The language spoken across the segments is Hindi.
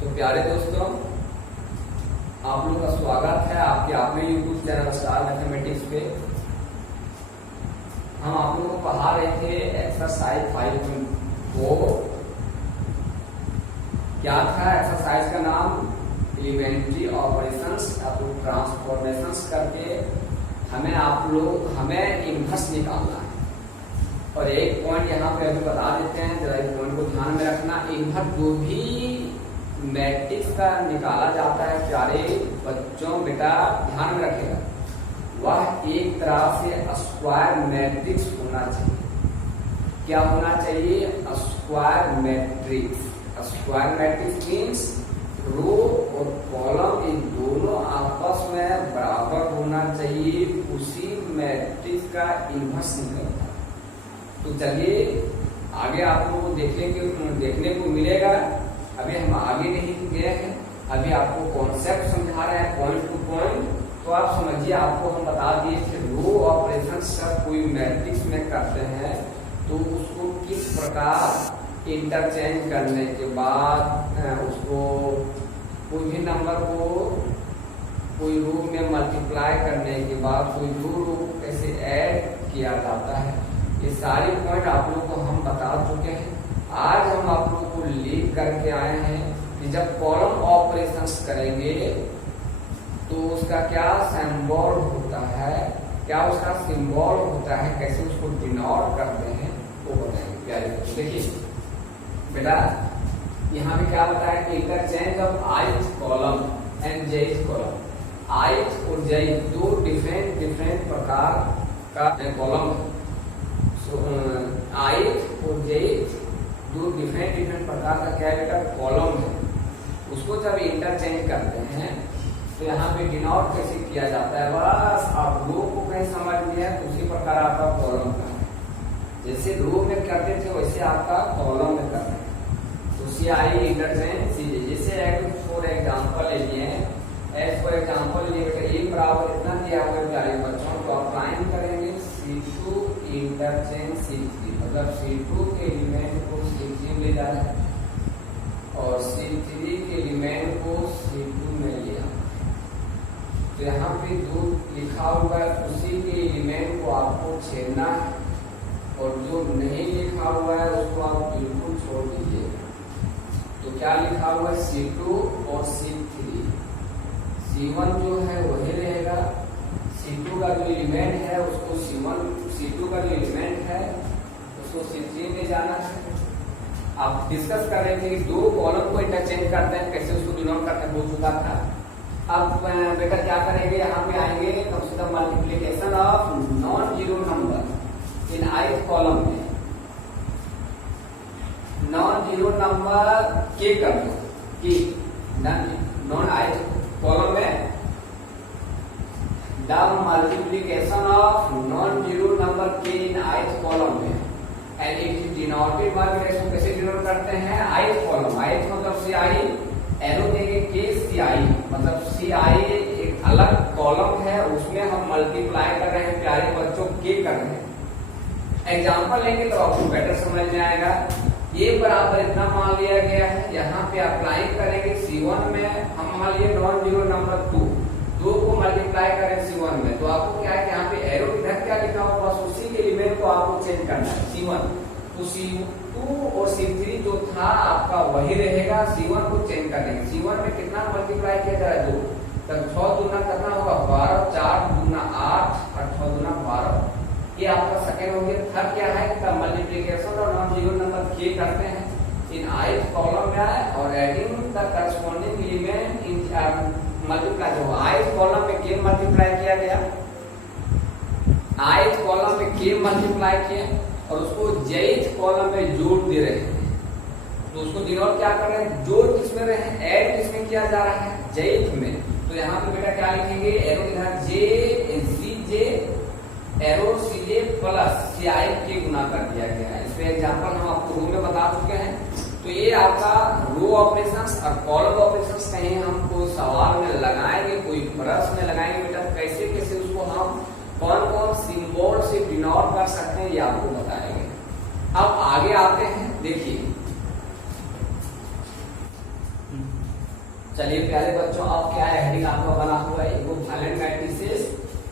तो प्यारे दोस्तों, आप लोगों का स्वागत है आपके अपने YouTube चैनल स्टार मैथमेटिक्स पे। हम आप लोगों को पढ़ा रहे थे एक्सरसाइज 5.4। क्या था एक्सरसाइज का नाम? एलिमेंट्री ऑपरेशंस अपनी ट्रांसफॉर्मेशंस करके हमें इनवर्स निकालना है। और एक पॉइंट यहाँ पे अभी बता देते हैं, जरा एक पॉइंट को ध्यान में रखना। इनवर्स जो भी मैट्रिक्स का निकाला जाता है प्यारे बच्चों, बेटा ध्यान में रखेगा, वह एक तरह से स्क्वायर मैट्रिक्स होना चाहिए। क्या होना चाहिए? Square matrix. Square matrix means row और कॉलम इन दोनों आपस में बराबर होना चाहिए, उसी मैट्रिक्स का इनवर्स निकलता है। तो चलिए आगे आप लोगों को देखने को मिलेगा। अभी हम आगे नहीं गए हैं, अभी आपको कॉन्सेप्ट समझा रहे हैं पॉइंट टू पॉइंट। तो आप समझिए, आपको हम बता दिए थे रो ऑपरेशन सब कोई मैट्रिक्स में करते हैं तो उसको किस प्रकार इंटरचेंज करने के बाद उसको कोई भी नंबर को कोई रूप में मल्टीप्लाई करने के बाद कोई दो रूप कैसे ऐड किया जाता है, ये सारे पॉइंट आप लोगों को हम बता चुके हैं। आज हम आप लोगों को लीड करके आए हैं कि जब कॉलम ऑपरेशंस करेंगे तो उसका क्या सिंबल होता है, क्या उसका सिंबल होता है, कैसे उसको डिनोट करते हैं वो बताएंगे प्यारे। देखिए बेटा, यहाँ पे क्या बताया कि interchange of ith column and jth column. ith और jth दो डिफरेंट प्रकार का कॉलम है। ith और jth दो डिफरेंट प्रकार का क्या बेटा कॉलम है। उसको जब इंटरचेंज करते हैं तो यहाँ पे डिनोट कैसे किया जाता है, बस आप रो को कहीं समझ लिया उसी प्रकार आपका कॉलम का है। जैसे रो में करते थे वैसे आपका कॉलम में करना है। तो CI इंटरचेंज CJ, जैसे फॉर एग्जाम्पल लिए एज फॉर एग्जाम्पल लिए बेटा एक बराबर इतना दिया हुआ है प्यारे बच्चों, तो आप लाइन करेंगे C2 इंटरचेंज C3, मतलब C2 के एलिमेंट को C3 में ले जाना है और C3 के एलिमेंट को C2 में ले आना। तो यहाँ पे जो लिखा हुआ है उसी के एलिमेंट को आपको छेड़ना है और जो नहीं लिखा हुआ है उसको आप बिल्कुल छोड़ दीजिए। तो क्या लिखा हुआ है? C2 और C3। C1 जो है वही रहेगा, C2 का जो एलिमेंट है उसको C2 का जो एलिमेंट है उसको C3 में जाना है। आप डिस्कस कर रहे थे कि दो कॉलम को इंटरचेंज करते हैं, कैसे उसको डिनोट करते हैं, बोल चुका था। अब बेटा क्या करेंगे, यहाँ पे आएंगे कम से कम multiplication of non zero number in ith column में। नॉन जीरो नंबर के कर दो कि नॉन ith कॉलम में the multiplication of non zero number के इन ith कॉलम में and it is denoted by, कैसे डिनोट करते हैं? ith column. ith मतलब CI, एरो देंगे के CI, मतलब CI एक अलग कॉलम है, उसमें हम मल्टीप्लाई कर रहे हैं प्यारे बच्चों, के कर रहे हैं। एग्जांपल लेंगे तो आपको बेटर समझ में आएगा। ये बराबर इतना मान लिया गया है, यहाँ पे अप्लाई करेंगे C1 में, हम मान लिए नॉन जीरो नंबर 2 को मल्टीप्लाई करें C1 में, तो आपको क्या है कि यहाँ पे एरो इधर क्या लिखा हुआ, बस उसी के एलिमेंट को आपको चेंज करना है C1। तो C2 और C3 जो था आपका वही रहेगा, C1 को चेंज कर देंगे। C1 में कितना मल्टीप्लाई किया जा रहा है? 2, तब 6 दूना कितना होगा? 12, 4 दूना 8 और 6 दूना 12। ये आपका सेकेंड हो गया। थर्ड क्या है? तब मल्टीप्लीकेशन और नॉन जीरो नंबर के करते हैं इन ith कॉलम में और adding the corresponding element in multiply. जो ith कॉलम में के मल्टीप्लाई किया गया, ith कॉलम में के मल्टीप्लाई किया और उसको jth कॉलम में जोड़ दे रहे हैं। तो उसको डिनोट क्या कर रहे हैं? जोड़ किसमें रहे हैं? ऐड किसमें किया जा रहा है? jth में। तो यहाँ पे बेटा क्या लिखेंगे? एरो इधर CJ arrow CJ plus CI के गुना कर दिया गया है। इस पे एग्जांपल हम आपको रो में बता चुके हैं। तो ये आपका रो ऑपरेशंस और कॉलम ऑपरेशंस कहीं हम कोई सवाल में लगाएंगे, कोई प्रश्न में लगाएंगे बेटा, कैसे कैसे उसको हम कौन कौन सिंबल से डिनोट कर सकते हैं ये आपको बताएंगे। अब आगे आते हैं, देखिए चलिए प्यारे बच्चों, अब क्या है हेडिंग आपका बना हुआ है equivalent matrices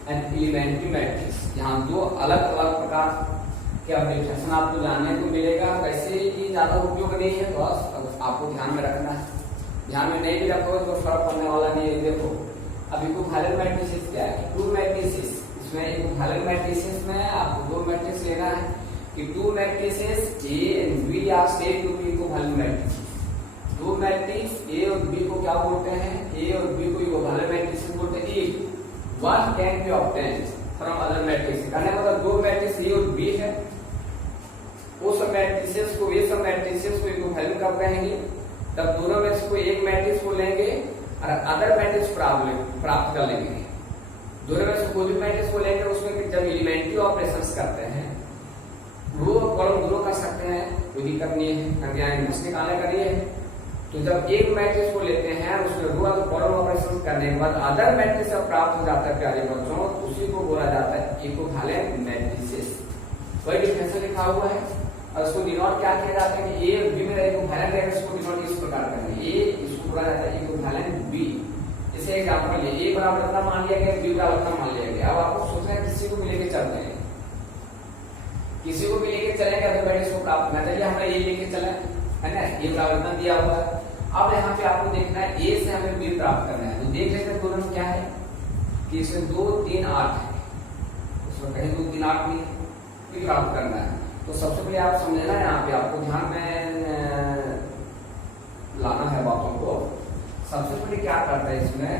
and elementary matrix. यहाँ दो अलग अलग प्रकार के एप्लीकेशन आपको जानने को मिलेगा। वैसे ये ज्यादा उपयोग नहीं है, तो बस आपको ध्यान में रखना है। ध्यान में नहीं भी रखोगे तो फर्क पड़ने वाला नहीं है। देखो अब इक्विवेलेंट मैट्रिसेस क्या है, टू मैट्रिसेस। इसमें इक्विवेलेंट मैट्रिसेस में आपको दो मैट्रिक्स लेना है कि two matrices A and B are said to be equivalent matrices. दो मैट्रिक्स ए और बी को क्या बोलते हैं, ए और बी को इक्विवेलेंट मैट्रिसेस बोलते हैं। If one can be obtained from other matrix, कहने मतलब दो मैट्रिक्स ए और बी है, वो सब मैट्रिसेस को ये सब मैट्रिसेस को इक्विवेलेंट कब कहेंगे, तब दोनों में से कोई एक मैट्रिक्स को लेंगे और अदर मैट्रिक्स प्राप्त कर लेंगे। दोनों में से कोई भी मैट्रिक्स को लेंगे, उसमें जब एलिमेंट्री ऑपरेशंस करते हैं रो कॉलम दोनों कर सकते हैं, कोई दिक्कत नहीं है, करके आएंगे निकालने का लिए। तो जब एक मैट्रिक्स को लेते हैं उसमें रो और कॉलम ऑपरेशंस करने के बाद अदर मैट्रिक्स जब प्राप्त हो जाता है प्यारे बच्चों, उसी को बोला जाता है इक्विवेलेंट मैट्रिसेस। वही डिफिनेशन लिखा हुआ है और उसको डिनोट क्या किया जाता है कि ए और बी में इक्विवेलेंट है, इसको डिनोट इस प्रकार करेंगे। ए इसको बोला जाता है इक्विवेलेंट बी। जैसे एग्जांपल ले, ए बराबर इतना मान लिया गया, बी बराबर इतना मान लिया गया। अब आपको सोचना है किसी को भी लेके चलते हैं, किसी को भी लेके चलेंगे तो मैट्रिक्स को प्राप्त करना चाहिए। हमें ये लेके चला है ना, ये बराबर इतना दिया हुआ है। अब यहाँ पे आपको देखना है ए से हमें बी प्राप्त करना है, तो देख लेते हैं दोनों में क्या है कि इसमें 2 3 8 है, उसमें कहीं 2 3 8 नहीं है, बी प्राप्त करना है। तो सबसे पहले आप समझना है, यहाँ पे आपको ध्यान में लाना है बातों को। सबसे पहले क्या करता है, इसमें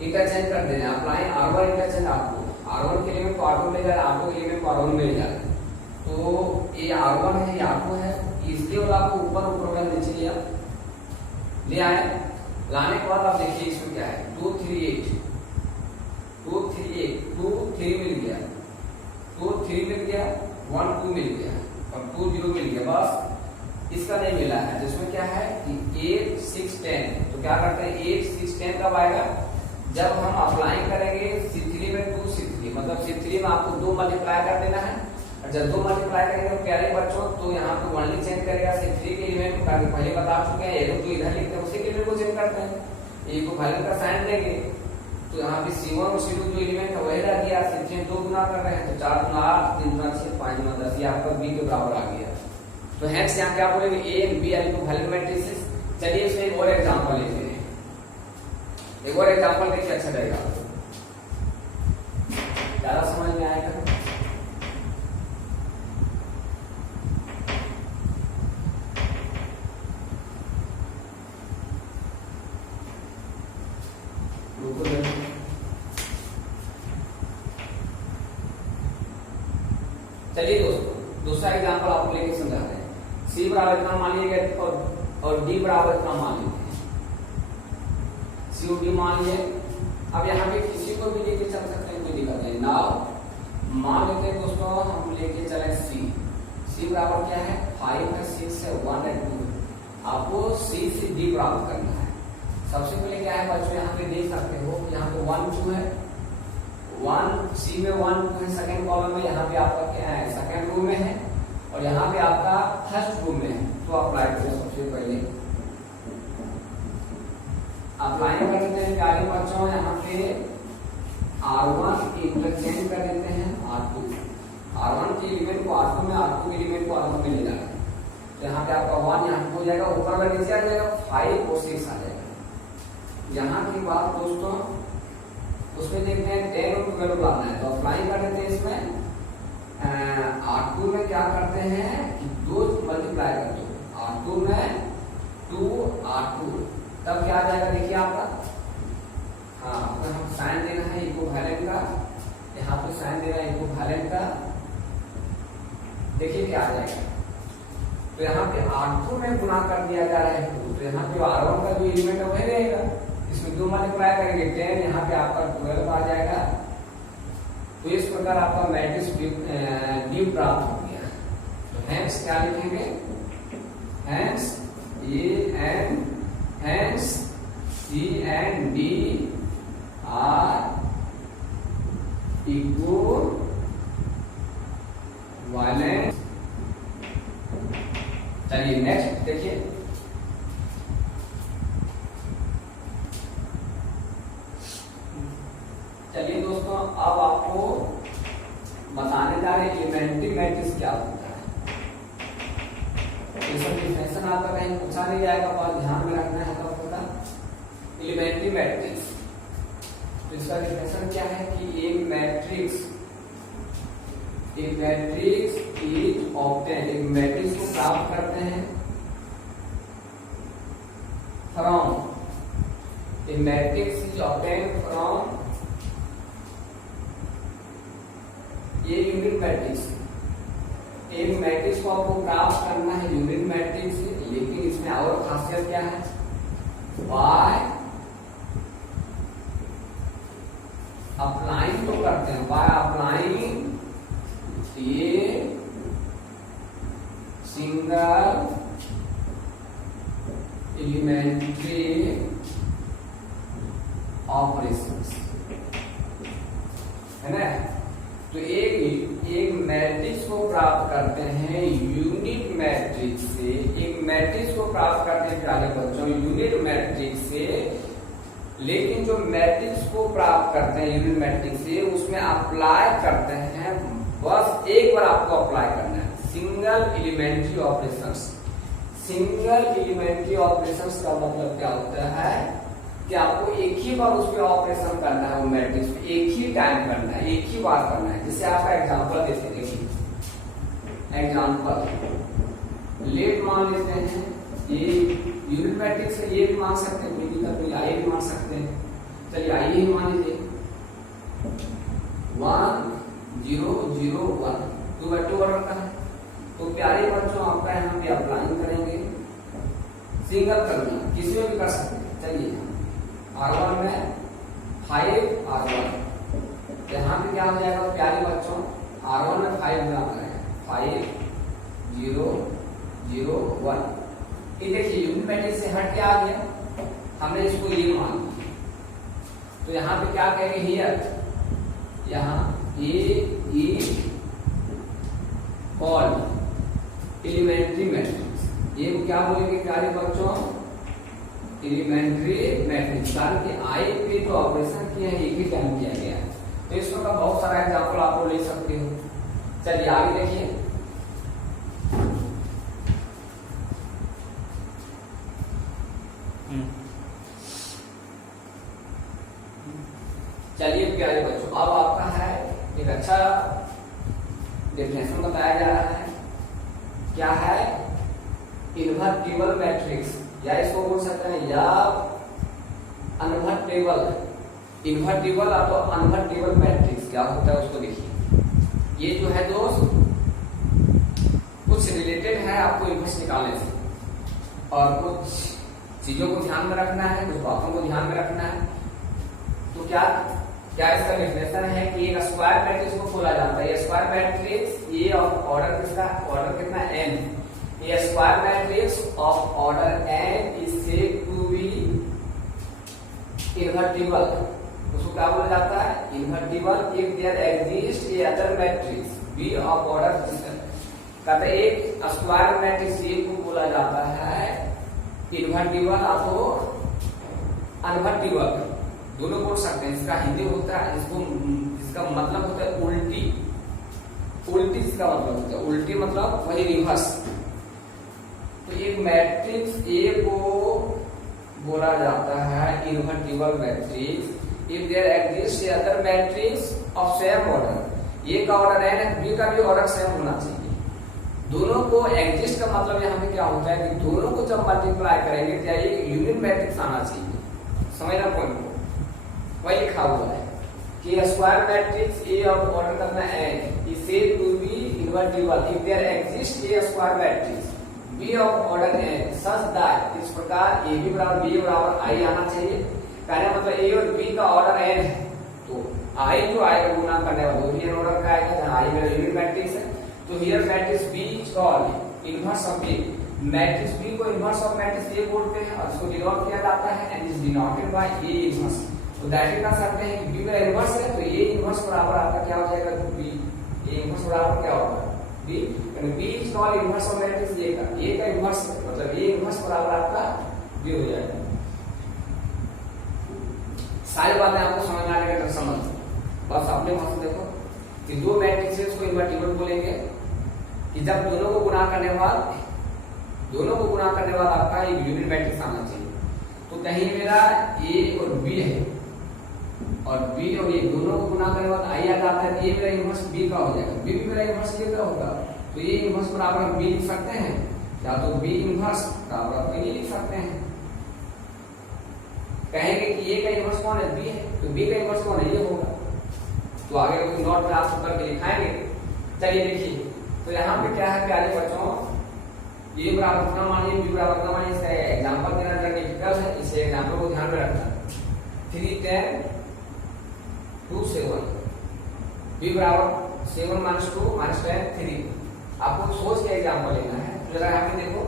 इंटरचेंज कर देना है। अप्लाई R1 इंटरचेंज, आपको R1 के एलिमेंट को R2 मिल जाए, R2 के एलिमेंट को R1 मिल जाए। तो ये R1 है, ये R2 है, इसलिए वाला आपको ऊपर ऊपर में नीचे लिया ले आए। लाने के बाद आप देखिए इसमें क्या है, 2 3 8 2 3 8 2 3 मिल गया, 2 3 मिल गया, 1 2 मिल गया और 2 0 मिल गया। बस इसका नहीं मिला है, जिसमें क्या है कि 8 6 10। तो क्या करते हैं 8 6 10 कब आएगा, जब हम अप्लाई करेंगे C3 में 2 C3, मतलब C3 में आपको 2 मल्टीप्लाई कर देना है। और जब 2 मल्टीप्लाई करेंगे प्यारे बच्चों, तो यहाँ पे ओनली चेंज करेगा C3 के एलिमेंट को, ताकि पहले बता चुके हैं एरो तो इधर लिखते हैं, उसी के एलिमेंट को चेंज करते हैं। इक्विवेलेंट का साइन देंगे तो यहाँ पे C1 और C2 जो एलिमेंट है वही रह गया, C3 में 2 गुना कर रहे हैं तो 4 गुना 8 3 गुना 6 5 गुना 10, ये आपका B के बराबर आ गया। तो हेंस यहाँ क्या बोलेंगे, A and B are equivalent matrices. चलिए इसमें एक और एग्जांपल लेते हैं, एक और एग्जांपल देखिए, अच्छा रहेगा, ज्यादा समझ में आएगा। चलिए दोस्तों दूसरा एग्जांपल आपको लेके समझाते हैं। C बराबर इतना मान लिया गया और D बराबर इतना मान लिया, C और D मान लिए। अब यहाँ पे किसी को भी लेके चल सकते हैं, कोई दिक्कत नहीं। नाउ मान लेते हैं दोस्तों हम लेके चले C बराबर क्या है, 5 है, 6 है, 1 है, 2। आपको C से D प्राप्त करना है। सबसे पहले क्या है बच्चों, यहाँ पे देख सकते हो यहाँ पे 1 2 है, 1 C में 1 2 है सेकंड कॉलम में, यहाँ पे आपका क्या है सेकंड रो में है और यहाँ पे आपका फर्स्ट रो में है। तो अप्लाई करें, सबसे पहले अप्लाई कर देते हैं प्यारे बच्चों। यहाँ पे R1 इंटरचेंज कर देते हैं R2, R1 के एलिमेंट को R2 में, R2 के एलिमेंट को R1 में ले जाना है। तो यहाँ पे आपका 1 यहाँ हो जाएगा, ऊपर में नीचे आ जाएगा, 5 और 6 आ जाएगा। यहाँ की बात दोस्तों उसमें देखते हैं 10 और 12 लाना है, तो अप्लाई कर देते हैं। इसमें R2 में क्या करते हैं कि 2 मल्टीप्लाई कर दो, R2 में 2 R2, तब क्या आ जाएगा देखिए आपका, हाँ तो हम साइन देना है इक्विवेलेंट का, यहाँ पे साइन देना है इक्विवेलेंट का, देखिए क्या आ जाएगा। तो यहाँ पे R2 में गुना कर दिया जा रहा है 2, तो यहाँ पे R1 का जो एलिमेंट है वही रहेगा, इसमें 2 मल्टीप्लाई करेंगे 10, यहाँ पे आपका 12 आ जाएगा। तो इस प्रकार आपका मैट्रिक्स D प्राप्त हो गया। तो हेंस क्या लिखेंगे, hence C and D are equivalent। चलिए नेक्स्ट देखिए, बच्चों अब आपको बताने जा रहे हैं एलिमेंट्री मैट्रिक्स क्या होता है। इसका डिफिनेशन आपका कहीं पूछा नहीं जाएगा, बहुत ध्यान में रखना है तो पता। एलिमेंट्री मैट्रिक्स, तो इसका डिफिनेशन क्या है कि एक मैट्रिक्स इज ऑब्टेन, एक मैट्रिक्स को प्राप्त करते हैं from, A matrix is obtain from ये यूनिट मैट्रिक्स। एक मैट्रिक्स को आपको प्राप्त करना है यूनिट मैट्रिक्स से, लेकिन इसमें और खासियत क्या है, बाय अप्लाइंग तो करते हैं, बाय अप्लाइंग ये सिंगल एलिमेंट्री ऑपरेशंस, है ना। तो एक मैट्रिक्स को प्राप्त करते हैं यूनिट मैट्रिक्स से, एक मैट्रिक्स को प्राप्त करते हैं प्यारे बच्चों यूनिट मैट्रिक्स से, लेकिन जो मैट्रिक्स को प्राप्त करते हैं यूनिट मैट्रिक्स से उसमें अप्लाई करते हैं, बस एक बार आपको अप्लाई करना है single elementary operations. Single elementary operations का मतलब क्या होता है कि आपको एक ही बार उस पर ऑपरेशन करना है, वो मैट्रिक्स पे एक ही टाइम करना है, एक ही बार करना है। जैसे आपका एग्जांपल देते हैं, देखिए एग्जांपल लेट मान लेते हैं, ये यूनिट मैट्रिक्स है, ये भी मान सकते हैं, कोई दिक्कत नहीं, आइए भी मान सकते हैं। चलिए आइए ही मान लीजिए 1 0 0 1 2 ऑर्डर का है। तो प्यारे बच्चों आपका यहाँ पे अप्लाई करेंगे, सिंगल करना किसी में भी कर सकते हैं। चलिए R1 में 5 R1, यहाँ पे क्या हो जाएगा प्यारे बच्चों, R1 में 5 गुना करेंगे 5 0 0 1। ये देखिए यूनिट मैट्रिक्स से हट के आ गया, हमने इसको ये मान लिया। तो यहाँ पे क्या कहेंगे हियर, यहाँ ए इज कॉल्ड एलिमेंट्री मैट्रिक्स। ये क्या बोलेंगे प्यारे बच्चों, एलिमेंट्री मैट्रिक्स, कारण कि आई पे जो ऑपरेशन किया है एक ही टाइम किया गया है। तो इसमें का बहुत सारा एग्जांपल आप लोग ले सकते हो। चलिए आगे देखिए, चलिए प्यारे बच्चों अब आपका है एक अच्छा डेफिनेशन बताया जा रहा है, क्या है इन्वर्टिबल मैट्रिक्स, या इसको बोल सकते हैं या अनवर्टिबल, इन्वर्टिबल तो अनवर्टिबल मैट्रिक्स क्या होता है उसको देखिए। ये जो है दोस्त कुछ रिलेटेड है आपको इन्वर्स निकालने से, और कुछ चीजों को ध्यान में रखना है, कुछ बातों को ध्यान में रखना है। तो क्या इसका डेफिनेशन है कि एक स्क्वायर मैट्रिक्स को खोला जाता है, ये स्क्वायर मैट्रिक्स ये ऑफ ऑर्डर किसका, ऑर्डर कितना n, ये square matrix of order n is said to be invertible. उसको क्या बोला जाता है, invertible if there exist a other matrix B of order, कहते एक स्क्वायर मैट्रिक्स ए को बोला जाता है इन्वर्टिबल तो अनवर्टिबल, दोनों बोल सकते हैं। इसका हिंदी होता है, इसका मतलब होता है उल्टी, उल्टी इसका मतलब होता है, उल्टी मतलब वही रिवर्स। तो एक मैट्रिक्स ए को बोला जाता है invertible matrix if there exist a other matrix of same order. A का ऑर्डर n है, बी का भी ऑर्डर सेम होना चाहिए। दोनों को एग्जिस्ट का मतलब यहाँ पे क्या होता है कि दोनों को जब मल्टीप्लाई करेंगे तो एक यूनिट मैट्रिक्स आना चाहिए। समझना पॉइंट को, वही लिखा हुआ है कि square matrix A of order करना n is said to be invertible if there exist a square matrix B of order n such that, इस प्रकार ए बी बराबर बी बराबर आई आना चाहिए। कहने मतलब ए और बी का ऑर्डर n है, तो आई जो आएगा गुना करने वाला वही ऑर्डर का आएगा, जहां आई मेरा यूनिट मैट्रिक्स है। तो here matrix B is called inverse of A, matrix B को इनवर्स ऑफ मैट्रिक्स ए बोलते हैं और इसको डिनोट किया जाता है and is denoted by A inverse. तो दैट कर सकते हैं कि बी मेरा इनवर्स है, तो ए इनवर्स बराबर आपका क्या हो जाएगा, बी ए इनवर्स बराबर क्या होगा बी, यानी B is called inverse of matrix A का इनवर्स मतलब ए इनवर्स बराबर आपका बी हो जाएगा। सारी बातें आपको समझ आ जाएगा, समझ बस अपने भाषा देखो कि दो मैट्रिसेस को इन्वर्टिबल बोलेंगे कि जब दोनों को गुणा करने के बाद आपका एक यूनिट मैट्रिक्स आना चाहिए। तो कहीं मेरा ए और बी है और बी और ये दोनों को गुणा करने के बाद आई आ जाता है, तो ये मेरा इनवर्स बी का हो जाएगा, बी भी मेरा इनवर्स ए का होगा। तो ये इनवर्स बराबर हम बी लिख सकते हैं, या तो बी इनवर्स बराबर ए लिख सकते हैं। कहेंगे कि ए का इनवर्स कौन है, बी है, तो बी का इनवर्स कौन है, ये होगा। तो आगे कोई नोट में आप करके लिखाएंगे। चलिए देखिए, तो यहाँ पे क्या है प्यारे बच्चों, ये बराबर कितना मानिए, बी बराबर कितना मानिए, इसका एग्जांपल देना जरा डिफिकल्ट है, इस एग्जांपल को ध्यान में रखना। 3 10 2 7, बी बराबर 7 - 2 - 10 3। आपको सोच के एग्जांपल लेना है। तो जरा यहाँ पे देखो,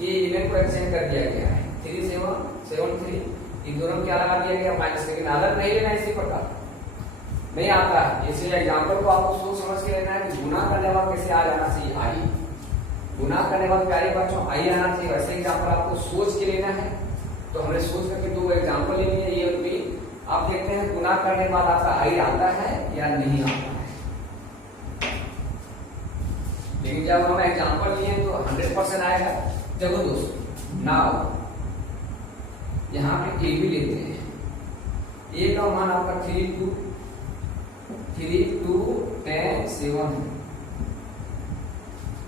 ये इलेवन को एक्सचेंज कर दिया गया है, 3 7 7 3, इन दोनों में क्या लगा दिया गया माइनस, लेकिन आदत नहीं लेना इसी प्रकार नहीं आता है। इसलिए एग्जांपल को आपको सोच समझ के लेना है कि गुना करने वाला कैसे आ जाना चाहिए, आई गुना करने वाले प्यारे बच्चों आई आना चाहिए, वैसे एग्जांपल आपको सोच के लेना है। तो हमने सोच करके दो एग्जांपल ले लिए, ये और बी। आप देखते हैं गुना करने के बाद आपका आई आता है या नहीं आता है, लेकिन जब हम एग्जांपल लिए तो 100% आएगा। देखो दोस्तों, नाउ यहाँ पे ए भी लेते हैं, ए का मान आपका 3 2 10 7 है,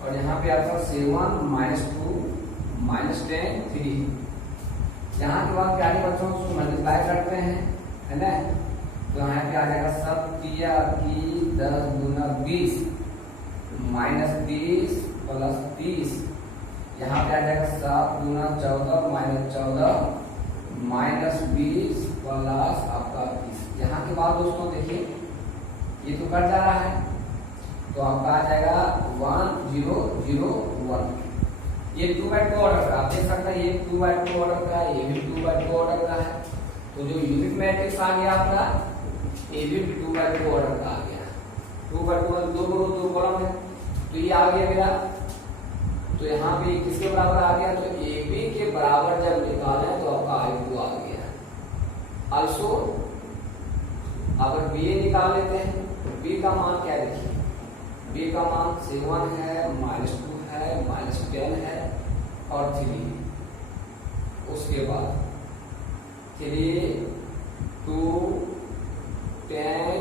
और यहाँ पे आपका 7 - 2 - 10 3। यहाँ के बाद प्यारे बच्चों उसको मल्टीप्लाई करते हैं, है ना। तो यहाँ पे आ जाएगा 7 की 10 गुना 20 - 30 + 30। यहाँ पे आ जाएगा 7 गुना 14 - 14 -20 प्लस आपका 30। यहाँ के बाद दोस्तों देखिए, ये तो कट जा रहा है, तो आपका आ जाएगा 1 0 0 1। ये 2/2 ऑर्डर का, आप देख सकते हैं ये 2/2 ऑर्डर का है, ये भी 2/2 ऑर्डर का है। तो जो यूनिट मैट्रिक्स आ गया आपका, ये भी 2/2 ऑर्डर का आ गया। 2/2 दो रो दो कॉलम है, तो ये आ गया मेरा। तो यहाँ पे किसके बराबर आ गया, तो ए बी के बराबर जब निकाले तो आपका I2 आ गया। आल्सो अगर बी ए निकाल लेते हैं, बी का मान क्या देखिए, बी का मान 7 है, -2 है, -10 है और 3। उसके बाद 3 2 10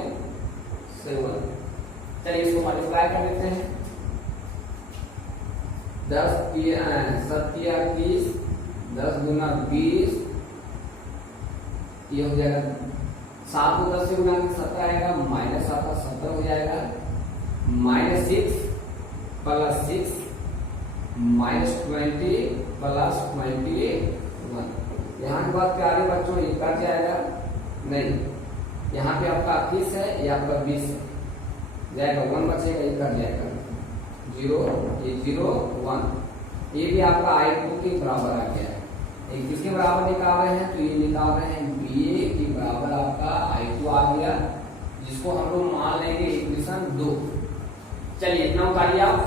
7। चलिए इसको मल्टीप्लाई कर लेते हैं। 10 7 30, 10 गुना 20, ये हो जाएगा 7 को 10 से गुना 17 आएगा, माइनस आपका 17 हो जाएगा, -6 + 6 -20 + 21। यहाँ के बाद प्यारे बच्चों ये कट जाएगा नहीं, यहाँ पे आपका 21 है, ये आपका 20 है, जाएगा 1 बचेगा, ये कट जाएगा 0, ये 0 1। ये भी आपका I2 के बराबर आ गया है। एक किसके बराबर निकाल रहे हैं, तो ये निकाल रहे हैं BA के बराबर आपका I2 आ गया, जिसको हम लोग मान लेंगे इक्वेशन 2। चलिए इतना उतारिए आप।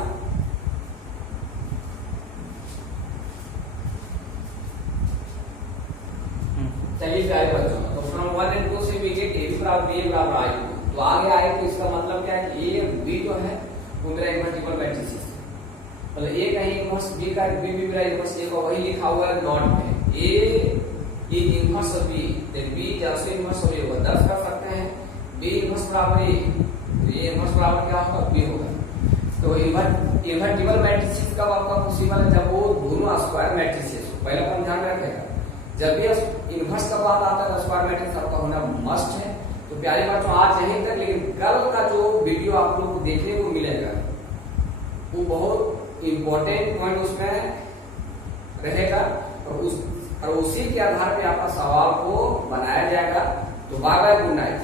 चलिए प्यारे बच्चों, तो फ्रॉम 1 and 2 से we get A बराबर B बराबर I2। तो आगे आए तो इसका मतलब क्या है कि A और B जो है वो मेरा इन्वर्टिबल मैट्रिक्स है। मतलब A का इनवर्स B का, B भी मेरा इनवर्स A का, वही लिखा हुआ है नोट में। A is inverse of B, then B is also inverse of A होगा, 10 कर सकते हैं। B इनवर्स बराबर A, तो A इनवर्स बराबर क्या होगा, B होगा। तो इन्वर्टिबल मैट्रिक्स कब आपका पॉसिबल है, जब वो दोनों स्क्वायर मैट्रिक्स हो। पहले अपन ध्यान रखेगा, जब भी इनवर्स का बात आता है तो स्क्वायर मैट्रिक्स आपका होना मस्ट है। तो प्यारे बच्चों आज यहीं तक, लेकिन कल का जो वीडियो आप लोग को देखने को मिलेगा वो बहुत इंपॉर्टेंट पॉइंट उसमें रहेगा, और उसी के आधार पे आपका सवाल को बनाया जाएगा। तो बाय बाय, गुड नाइट।